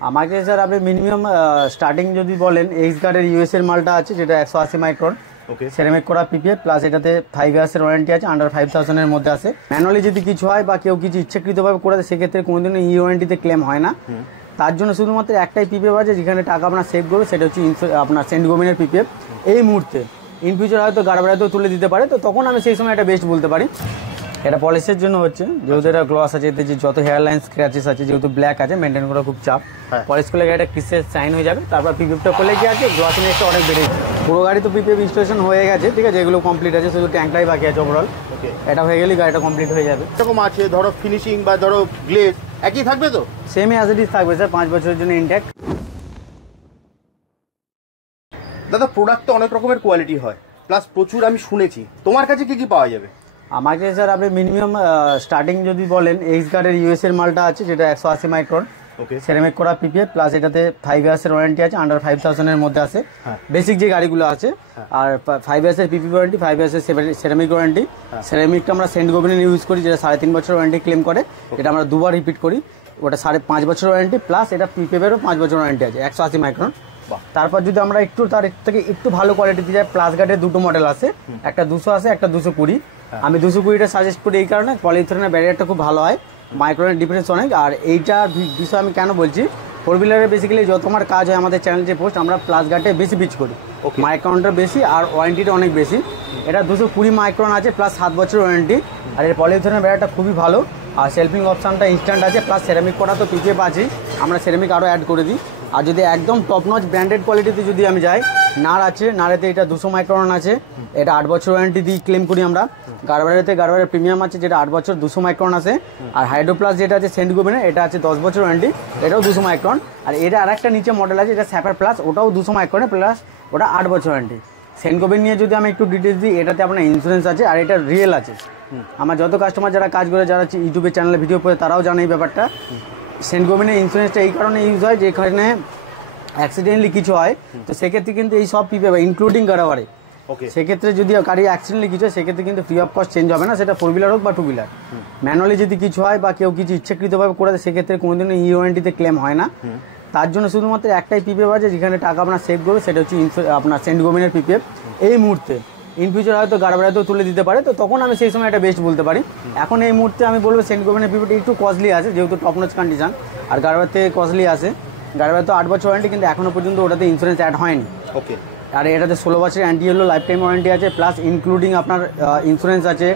আমাকে স্যার আপনি minimum starting যদি বলেন এক্স গার্ডের ইউএস এর মালটা আছে যেটা 180 মাইক্রন সেরামিক করা পিপিএফ প্লাস এটাতে 5 ইয়ার্সের ওয়ারেন্টি আছে, আন্ডার 5000 এর মধ্যে আছে। ম্যানুয়ালি যদি কিছু হয় বা কেউ কিছু ইচ্ছাকৃতভাবে করে দেয় সেক্ষেত্রে কোনোদিনও ই ওয়ারেন্টিতে ক্লেম হয় না। তার জন্য শুধুমাত্র একটাই পিপিএফ আছে যেখানে টাকা আপনার সেভ করবে, সেটা হচ্ছে আপনার সেন্ট গোবিনের পিপিএফ। এই মুহূর্তে ইন ফিউচার হয়তো গাড়বাড়াতেও তুলে দিতে পারে, তো তখন আমি সেই সময় এটা বেস্ট বলতে পারি। এটা পলিশের জন্য হচ্ছে, যেহেতু এটা গ্লস আছে, এতে যে যত হেয়ার লাইন স্ক্র্যাচেস আছে যেহেতু ব্ল্যাক আছে মেনটেন করা খুব চাপ। পলিশ করলে গাড়িটা ক্রিস্টাল শাইন হয়ে যাবে। তারপর পিপিএফটা করলে কি আছে গ্লসিনেসটা অনেক বেড়ে যাবে। পুরো গাড়ি তো পিপিএফ ইনস্টলেশন হয়ে গেছে, ঠিক আছে, এগুলো কমপ্লিট আছে, শুধু ট্যাঙ্কটাই বাকি আছে ওভারঅল। এটা হয়ে গেলেই গাড়িটা কমপ্লিট হয়ে যাবে। এরকম আছে ধরো ফিনিশিং বা ধরো গ্লেজ একই থাকবে তো? সেম অ্যাজ ইট ইজ থাকবে স্যার, 5 বছরের জন্য ইনট্যাক্ট। দাদা প্রোডাক্ট তো অনেক রকমের কোয়ালিটি হয়, প্লাস প্রচুর আমি শুনেছি, তোমার কাছে কি কি পাওয়া যাবে? আমাকে স্যার আপনি মিনিমাম স্টার্টিং যদি বলেন এক্স গার্ডের ইউএস এর মালটা আছে যেটা 180 মাইক্রন সেরামিক করা পিপিএফ প্লাস এটাতে 5 ইয়ার্সের ওয়ারেন্টি আছে, আন্ডার 5000 এর মধ্যে আছে বেসিক যে গাড়িগুলো আছে। আর 5 ইয়ার্সের পিপি ওয়ারেন্টি, 5 ইয়ার্সের সেরামিক ওয়ারেন্টি। সেরামিকটা আমরা সেন্ট গোবিনের ইউজ করি যেটা 3.5 বছর ওয়ারেন্টি ক্লেম করে, এটা আমরা দুবার রিপিট করি। ওটা 5.5 বছর ওয়ারেন্টি প্লাস এটা পিপিএফেরও 5 বছর ওয়ারেন্টি আছে 180 মাইক্রন। তারপর যদি আমরা একটু তার থেকে একটু ভালো কোয়ালিটি যায়, প্লাস গার্ডের দুটো মডেল আছে, একটা 200 আছে, একটা 220। আমি 220টা সাজেস্ট করি এই কারণে পলিথিনের ব্যারিয়ারটা খুব ভালো হয়, মাইক্রনের ডিফারেন্স অনেক। আর এইটার বিষয় আমি কেন বলছি, 4 হুইলারে বেসিক্যালি যত আমার কাজ হয় আমাদের চ্যানেল যে পোস্ট, আমরা প্লাস গার্ডে বেশি পিচ করি, মাইক্রনটা বেশি আর ওয়ারেন্টিটা অনেক বেশি। এটা 220 মাইক্রন আছে প্লাস 7 বছর ওয়ারেন্টি। আর এর পলিথিনের ব্যারিয়ারটা খুবই ভালো, আর সেলফিং অপশানটা ইনস্ট্যান্ট আছে, প্লাস সেরামিক করা তো পিপিএফ আছেই, আমরা সেরামিক আরও অ্যাড করে দিই। আর যদি একদম টপ নচ ব্র্যান্ডেড কোয়ালিটিতে যদি আমি যাই, নার আছে, নারেতে এটা 200 মাইক্রন আছে, এটা 8 বছর ওয়ারেন্টি দিয়ে ক্লেম করি আমরা। গাড়বারের প্রিমিয়াম আছে যেটা 8 বছর 200 মাইক্রন আছে। আর হাইড্রো প্লাস যেটা আছে সেন্ট গোবিনের, এটা আছে 10 বছর ওয়ারেন্টি, এটাও 200 মাইক্রন। আর এটা আরেকটা নিচে মডেল আছে এটা স্যাপার প্লাস, ওটাও 200 মাইক্রনে প্লাস ওটা 8 বছর ওয়ারেন্টি। সেন্ট গোবিন নিয়ে যদি আমি একটু ডিটেলস দিই, এটাতে আপনার ইন্স্যুরেন্স আছে আর এটা রিয়েল আছে। আমার যত কাস্টমার যারা কাজ করে, যারা ইউটিউবে চ্যানেলে ভিডিও করে, তারাও জানে এই ব্যাপারটা। সেন্ট গোবিনের ইন্স্যুরেন্সটা এই কারণে ইউজ হয় যে এখানে অ্যাক্সিডেন্টলি কিছু হয় তো সেক্ষেত্রে কিন্তু এই সব পিপিএফ ইনক্লুডিং গাড়াবাড়ি, সেক্ষেত্রে যদি গাড়ি অ্যাক্সিডেন্টলি কিছু হয় সেক্ষেত্রে কিন্তু ফ্রি অফ কস্ট চেঞ্জ হবে না, সেটা 4 হুইলার হোক বা 2 হুইলার। ম্যানুয়ালি যদি কিছু হয় বা কেউ কিছু ইচ্ছাকৃতভাবে করে দেয় সেক্ষেত্রে কোনোদিনও ই ওয়ারেন্টিতে ক্লেম হয় না। তার জন্য শুধুমাত্র একটাই পিপিএফ আছে যেখানে টাকা আপনার সেভ করবে, সেটা হচ্ছে আপনার সেন্ট গোবিনের পিপিএফ। এই মুহূর্তে ইন ফিউচার হয়তো গাড়বাড়াতেও তুলে দিতে পারে, তো তখন আমি সেই সময় এটা বেস্ট বলতে পারি। এখন এই মুহূর্তে আমি বলবো সেন্ট গোবিনের পিপিএফটা একটু কস্টলি আছে যেহেতু টপ নচ কন্ডিশন, আর গাড়বার থেকে কস্টলি আছে। গাড়ির তো 8 বছর ওয়ারেন্টি, কিন্তু এখনো পর্যন্ত ওটাতে ইন্স্যুরেন্স অ্যাড হয়নি। আর এটাতে 16 বছরের anti yellow life time warranty আছে, প্লাস ইনক্লুডিং আপনার ইন্স্যুরেন্স আছে,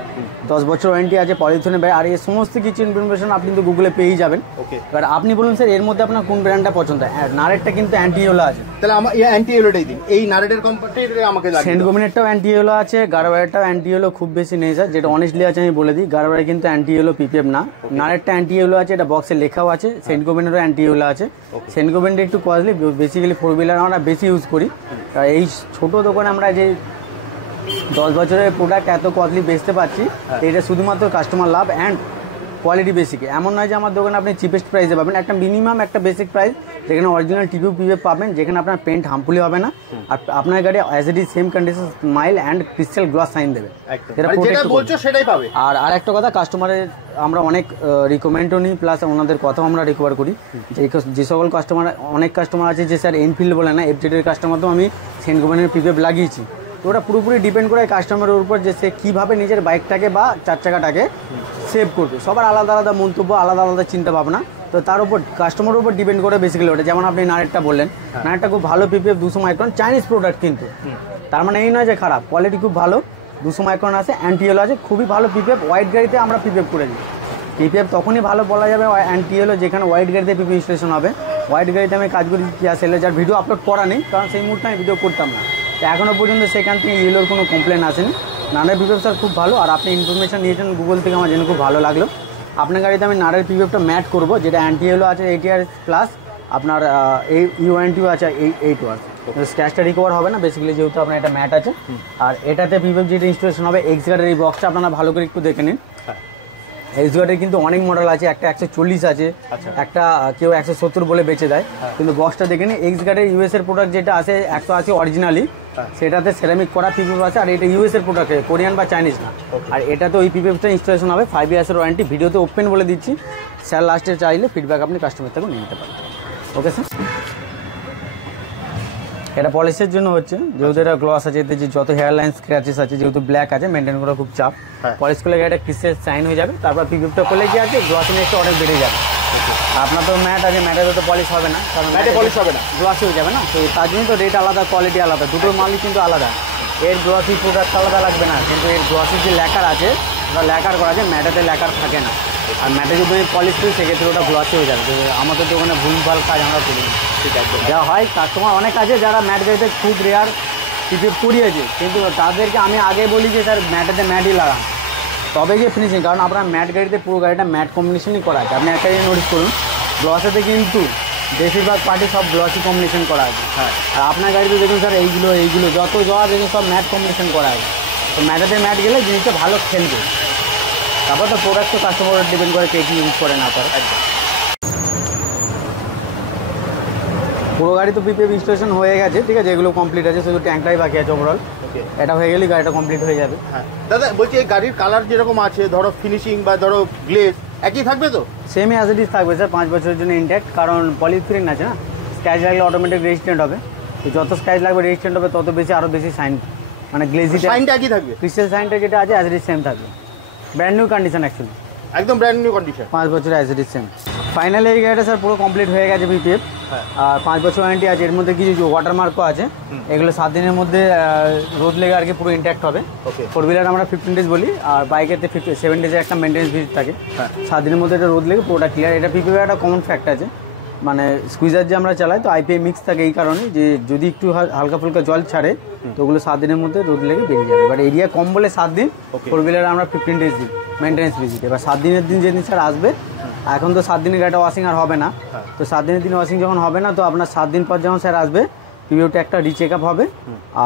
10 বছর ওয়ারেন্টি আছে, পলিথিনের ব্যাগ। আর এই সমস্ত কিছু ইনফরমেশন আপনি কিন্তু গুগলে পেয়েই যাবেন। এবার আপনি বলুন স্যার এর মধ্যে আপনার কোন ব্র্যান্ডটা পছন্দ? নারেটটা কিন্তু অ্যান্টি ইয়েলো আছে, তাহলে আমার এই অ্যান্টি ইয়েলোটাই দিন। এই নারেটের কোম্পানিটা আমাকে লাগে। সেন্ট গোবিনেরটাও অ্যান্টি ইয়েলো আছে, গাড়বাড়িটাও অ্যান্টি ইয়েলো খুব বেশি নেই স্যার, যেটা অনেস্টলি আছে আমি বলে দিই। গাড়বাড়ি কিন্তু অ্যান্টি ইয়েলো পিপিএফ না, নারেটটা অ্যান্টি ইয়েলো আছে, এটা বক্সে লেখাও আছে। সেন্ট গোবিনেরও অ্যান্টি ইয়েলো আছে। সেন্ট গোবিনটা একটু কস্টলি, বেসিক্যালি 4 হুইলার আমরা বেশি ইউজ করি। এই ছোট দোকানে আমরা যে 10 বছরের প্রোডাক্ট এত কস্টলি বেচতে পারছি, এটা শুধুমাত্র কাস্টমার লাভ অ্যান্ড কোয়ালিটি বেসিকে। এমন নয় যে আমার দোকানে আপনি চিপেস্ট প্রাইসে পাবেন, একটা মিনিমাম একটা বেসিক প্রাইস যেখানে অরিজিনাল পিপিএফ পাবেন, যেখানে আপনার পেন্ট হার্মফুলি হবে না, আর আপনার গাড়ি as it is same condition smile and crystal glass shine দেবে, যেটা বলছো সেটাই পাবে। আর একটা কথা, কাস্টমারের আমরা অনেক রিকমেন্ডও নিই, প্লাস ওনাদের কথাও আমরা রিকভার করি। যে সকল কাস্টমার, অনেক কাস্টমার আছে যে স্যার এনফিল্ড বলে না, এফজেডের কাস্টমার তো আমি সেন্ট গোবিনের পিপিএফ লাগিয়েছি, তো ওটা পুরোপুরি ডিপেন্ড করে কাস্টমারের উপর যে সে কীভাবে নিজের বাইকটাকে বা 4 চাকাটাকে সেভ করবে। সবার আলাদা আলাদা মন্তব্য, আলাদা আলাদা চিন্তা ভাবনা, তো তার উপর কাস্টমারের উপর ডিপেন্ড করে বেসিক্যালি ওটা। যেমন আপনি নারেটটা বললেন, নারেটটা খুব ভালো পিপিএফ, 200 মাইক্রন, চাইনিজ প্রোডাক্ট, কিন্তু তার মানে এই নয় যে খারাপ, কোয়ালিটি খুব ভালো, 200 মাইক্রন আছে, অ্যান্টি ইয়েলো আছে, খুবই ভালো পিপিএফ। হোয়াইট গাড়িতে আমরা পিপিএফ করে দিই। পিপিএফ তখনই ভালো বলা যাবে অ্যান্টি ইয়েলো যেখানে হোয়াইট গাড়িতে পিপিএফ ইনস্টলেশন হবে। হোয়াইট গাড়িতে আমি কাজ করি কিয়া সেলে, যার ভিডিও আপলোড করা নেই কারণ সেই মুহূর্তে আমি ভিডিও করতাম না, তো এখনও পর্যন্ত সেখান থেকে ইয়েলোর কোনো কমপ্লেন আসেনি। নারের পিপিএফ স্যার খুব ভালো, আর আপনি ইনফরমেশন নিয়েছেন গুগল থেকে, আমার জেনে খুব ভালো লাগলো। আপনার গাড়িতে আমি নারের পিপিএফটা ম্যাট করবো, যেটা অ্যান্টি ইয়েলো আছে 8 ইয়ার প্লাস, আপনার এই ইউএনটিও আছে 8 ইয়ার্স। স্ক্র্যাচটা রিকভার হবে না বেসিক্যালি যেহেতু আপনার এটা ম্যাট আছে। আর এটাতে পিপিএফ যেটা ইনস্টলেশন হবে, এক্স গার্ডের এই বক্সটা আপনারা ভালো করে একটু দেখে নিন। এক্স গার্ডের কিন্তু অনেক মডেল আছে, একটা 140 আছে, একটা কেউ 170 বলে বেচে দেয়, কিন্তু বক্সটা দেখে নিন। এক্স গার্ডের ইউএস এর প্রোডাক্ট যেটা আছে 180 অরিজিনালি, সেটাতে সেরামিক করা পিপিএফ আছে, আর এটা ইউএস এর প্রোডাক্ট, কোরিয়ান বা চাইনিজ না। আর এটাতে ওই পিপিএফটা ইনস্টলেশন হবে, 5 ইয়ার্সের ওয়ারেন্টি, ভিডিওতে ওপেন বলে দিচ্ছি। স্যার লাস্টে চাইলে ফিডব্যাক আপনি কাস্টমার থেকে নিতে পারেন। ওকে স্যার, এটা পলিশের জন্য হচ্ছে, যেহেতু এটা গ্লস আছে, এতে যে যত হেয়ার লাইন স্ক্র্যাচেস আছে, যেহেতু ব্ল্যাক আছে, মেনটেন করা খুব চাপ। পলিশ করলে গাড়িটা ক্রিস্টাল শাইন হয়ে যাবে, তারপর পিপিএফটা করলে কি আছে গ্লসিনেস একটু অনেক বেড়ে যাবে। আপনার তো ম্যাট আছে, ম্যাটে তো পলিশ হবে না, কারণ ম্যাটে পলিশ হবে না, গ্লসি হয়ে যাবে না, তো তার জন্যই তো রেট আলাদা, কোয়ালিটি আলাদা, দুটোর মালই কিন্তু আলাদা। এর গ্লসি প্রোডাক্ট আলাদা লাগবে না, কিন্তু এর গ্লসির যে ল্যাকার আছে ওটা ল্যাকার করা আছে, ম্যাটেতে ল্যাকার থাকে না। আর ম্যাটে যদি আমি পলিশ করি সেক্ষেত্রে ওটা গ্লসি হয়ে যাবে। আমাদের তো ওখানে ভুলভাল কাজ আমরা করি, ঠিক আছে। যা হয় কাস্টমার অনেক আছে যারা ম্যাট গাড়িতে খুব রেয়ার পিপিএফ করিয়েছে, কিন্তু তাদেরকে আমি আগে বলি যে স্যার ম্যাটেতে ম্যাটই লাগান, তবে গিয়ে ফিনিশিং। কারণ আপনার ম্যাট গাড়িতে পুরো গাড়িটা ম্যাট কম্বিনেশনই করা আছে। আপনি একটা জিনিস নোটিস করুন, গ্লসেতে কিন্তু বেশিরভাগ পার্টি সব গ্লসি কম্বিনেশন করা আছে। হ্যাঁ, আর আপনার গাড়িতে দেখুন স্যার এইগুলো যত যাওয়া দেখুন সব ম্যাট কম্বিনেশন করা আছে। তো ম্যাটেতে ম্যাট গেলে জিনিসটা ভালো খেলবে। তারপর তো প্রোডাক্ট তো কাস্টমার ডিপেন্ড করে কে কী ইউজ করে না করে। পুরো গাড়ি তো পিপিএফ ইনস্টলেশন হয়ে গেছে, ঠিক আছে, এগুলো কমপ্লিট আছে, শুধু ট্যাঙ্কটাই বাকি আছে ওভারঅল। এটা হয়ে গেলেই গাড়িটা কমপ্লিট হয়ে যাবে। হ্যাঁ দাদা, বলছি এই গাড়ির কালার যেরকম আছে, ধরো ফিনিশিং বা ধরো গ্লেজ একই থাকবে তো? সেমই অ্যাজ ইট ইজ থাকবে স্যার, 5 বছরের জন্য ইনট্যাক্ট। কারণ পলিফিলিং আছে না, স্ক্র্যাচ লাগলে অটোমেটিক রেজিস্ট্যান্ট হবে, তো যত স্ক্র্যাচ লাগবে রেজিস্ট্যান্ট হবে তত বেশি, আরও বেশি সাইন, মানে গ্লেজি সাইনটা একই থাকবে, ক্রিস্টাল সাইনটা যেটা আছে অ্যাজ ইট ইজ সেম থাকবে। ব্র্যান্ড নিউ কন্ডিশন অ্যাকচুয়ালি, একদম ব্র্যান্ড নিউ কন্ডিশন, 5 বছর as it is same. Finally এই গাড়িটা স্যার পুরো কমপ্লিট হয়ে গেছে পিপিএফ, আর 5 বছর ওয়ারেন্টি আছে। এর মধ্যে কিছু ওয়াটারমার্কও আছে, এগুলো 7 দিনের মধ্যে রোদ লেগে আর কি পুরো ইনট্যাক্ট হবে। 4 হুইলার আমরা 15 ডেজ বলি, আর বাইকেতে 7 ডেজের একটা মেনটেন্স ভিজিট থাকে। 7 দিনের মধ্যে এটা রোদ লেগে পুরোটা ক্লিয়ার। এটা পিপিএফ একটা কমন ফ্যাক্ট আছে, মানে স্কুইজার যে আমরা চালাই তো আইপিএ মিক্স থাকে, এই কারণে যে যদি একটু হালকা ফুলকা জল ছাড়ে তো ওগুলো 7 দিনের মধ্যে রোদ লেগে বেরিয়ে যাবে। বাট এরিয়া কম বলে 7 দিন, 4 হুইলারে আমরা 15 ডেজ দিই মেনটেন্স ভিজিট। এবার 7 দিনের দিন যেদিন স্যার আসবে, এখন তো 7 দিনের গাড়িটা ওয়াশিং আর হবে না, তো 7 দিনের দিন ওয়াশিং যখন হবে না, তো আপনার 7 দিন পর যখন স্যার আসবে পিপিএফটা একটা রিচেক আপ হবে,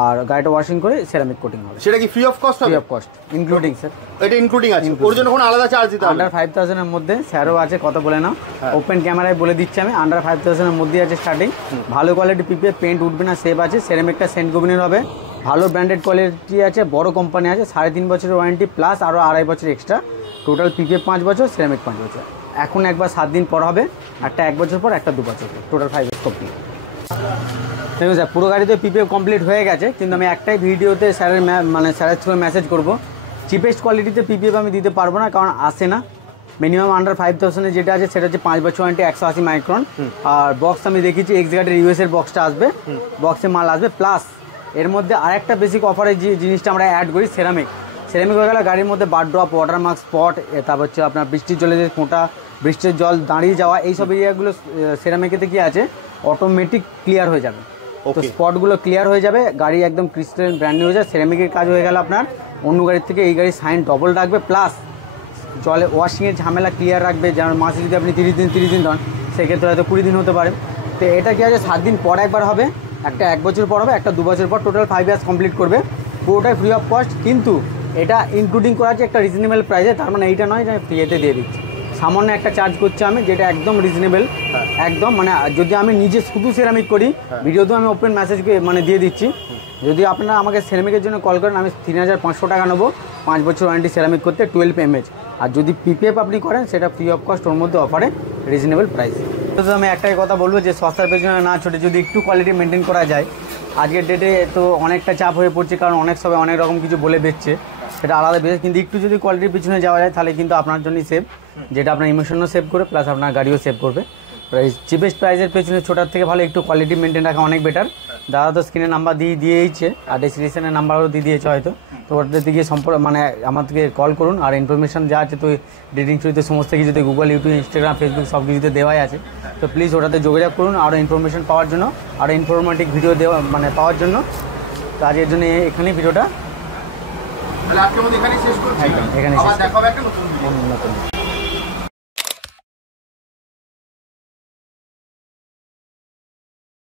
আর গাড়িটা ওয়াশিং করে সেরামিক কোটিং হবে। সেটা কি ফ্রি অফ কস্ট হবে? Free of cost including sir, এটা ইনক্লুডিং আছে, ওর জন্য কোনো আলাদা চার্জ দিতে হবে? আন্ডার 5000 এর মধ্যে স্যারও আছে, কত বলে নাও, ওপেন ক্যামেরায় বলে দিচ্ছি আমি, আন্ডার 5000 এর মধ্যেই আছে স্টার্টিং। ভালো কোয়ালিটি পিপিএফ, পেন্ট উঠবে না, সেভ আছে, সেরামিকটা সেন্ট গোবিনের হবে, ভালো ব্র্যান্ডেড কোয়ালিটি আছে, বড় কোম্পানি আছে, 3.5 বছরের ওয়ারেন্টি প্লাস আরও 2.5 বছর এক্সট্রা, টোটাল পিপিএফ 5 বছর, সেরামিক 5 বছর। এখন একবার 7 দিন পর হবে, একটা 1 বছর পর, একটা 2 বছর, টোটাল 5 ইয়ার্স কমপ্লিট। দেখুন স্যার পুরো গাড়িতে পিপিএফ কমপ্লিট হয়ে গেছে, কিন্তু আমি একটাই ভিডিওতে স্যারের থ্রু মেসেজ করবো, চিপেস্ট কোয়ালিটিতে পিপিএফ আমি দিতে পারবো না, কারণ আসে না। মিনিমাম আন্ডার 5000 যেটা আছে সেটা হচ্ছে 5 বছর ওয়ারেন্টি, 180 মাইক্রন। আর বক্স আমি দেখেছি এক্স গাড়ির ইউএসের বক্সটা আসবে, বক্সে মাল আসবে, প্লাস এর মধ্যে আরেকটা বেসিক অফারের যে জিনিসটা আমরা অ্যাড করি, সেরামিক হয়ে গেলে গাড়ির মধ্যে বার ড্রপ, ওয়াটারমার্ক স্পট, তারপর হচ্ছে আপনার বৃষ্টির জলে যে ফোঁটা, বৃষ্টির জল দাঁড়িয়ে যাওয়া, এইসব এরিয়াগুলো সেরামিকেতে কি আছে অটোমেটিক ক্লিয়ার হয়ে যাবে, তো স্পটগুলো ক্লিয়ার হয়ে যাবে, গাড়ি একদম ক্রিস্টাল ব্র্যান্ড নিউ হয়ে যায়। সেরামিকের কাজ হয়ে গেল আপনার অন্য গাড়ির থেকে এই গাড়ির সাইন ডবল রাখবে, প্লাস জলে ওয়াশিংয়ের ঝামেলা ক্লিয়ার রাখবে। যেমন মাসে যদি আপনি 30 দিন দেন, সেক্ষেত্রে হয়তো 20 দিন হতে পারে। তো এটা কি আছে 7 দিন পর একবার হবে, একটা 1 বছর পর হবে, একটা 2 বছর পর, টোটাল 5 ইয়ার্স কমপ্লিট করবে, পুরোটাই ফ্রি অফ কস্ট। কিন্তু এটা ইনক্লুডিং করা আছে একটা রিজনেবল প্রাইসে, তার মানে এইটা নয় যে ফ্রিতে দিয়ে দিচ্ছি, সামান্য একটা চার্জ করছি আমি, যেটা একদম রিজনেবল, একদম। মানে যদি আমি নিজে শুধু সেরামিক করি, ভিডিওতেও আমি ওপেন মেসেজ মানে দিয়ে দিচ্ছি, যদি আপনারা আমাকে সেরামিকের জন্য কল করেন, আমি 3500 টাকা নেবো 5 বছর ওয়ারেন্টি সেরামিক করতে, 12 mAh। আর যদি পিপিএফ আপনি করেন সেটা ফ্রি অফ কস্ট, ওর মধ্যে অফারে রিজনেবল প্রাইস। তো আমি একটাই কথা বলবো যে সস্তার পেছনে না ছোটে, যদি একটু কোয়ালিটি মেনটেন করা যায়। আজকের ডেটে তো অনেকটা চাপ হয়ে পড়ছে, কারণ অনেক সবাই অনেক রকম কিছু বলে বেচছে, সেটা আলাদা বেশ, কিন্তু একটু যদি কোয়ালিটির পিছনে যাওয়া যায় তাহলে কিন্তু আপনার জন্যই সেভ, যেটা আপনার ইমোশনও সেভ করে, প্লাস আপনার গাড়িও সেভ করবে। চিপেস্ট প্রাইসের পেছনে ছোটার থেকে ভালো একটু কোয়ালিটি মেনটেন রাখা অনেক বেটার। দাদা তো স্ক্রিনে নাম্বার দিয়েইছে, আর ডেসক্রিপশনের নাম্বারও দিয়ে দিয়েছে হয়তো, তো ওটাতে দিকে মানে আমাদেরকে কল করুন। আর ইনফরমেশন যা আছে তো রিডিং থ্রুতে সমস্ত কিছুতে গুগল, ইউটিউব, ইনস্টাগ্রাম, ফেসবুক সব কিছুতে দেওয়াই আছে, তো প্লিজ ওটাতে যোগাযোগ করুন আরও ইনফরমেশন পাওয়ার জন্য, আরও ইনফরমেটিভ ভিডিও পাওয়ার জন্য। তো আজকের জন্য এখানেই ভিডিওটা, এখানে শেষ করছি, এখানে আবার দেখা হবে একটা নতুন ভিডিও।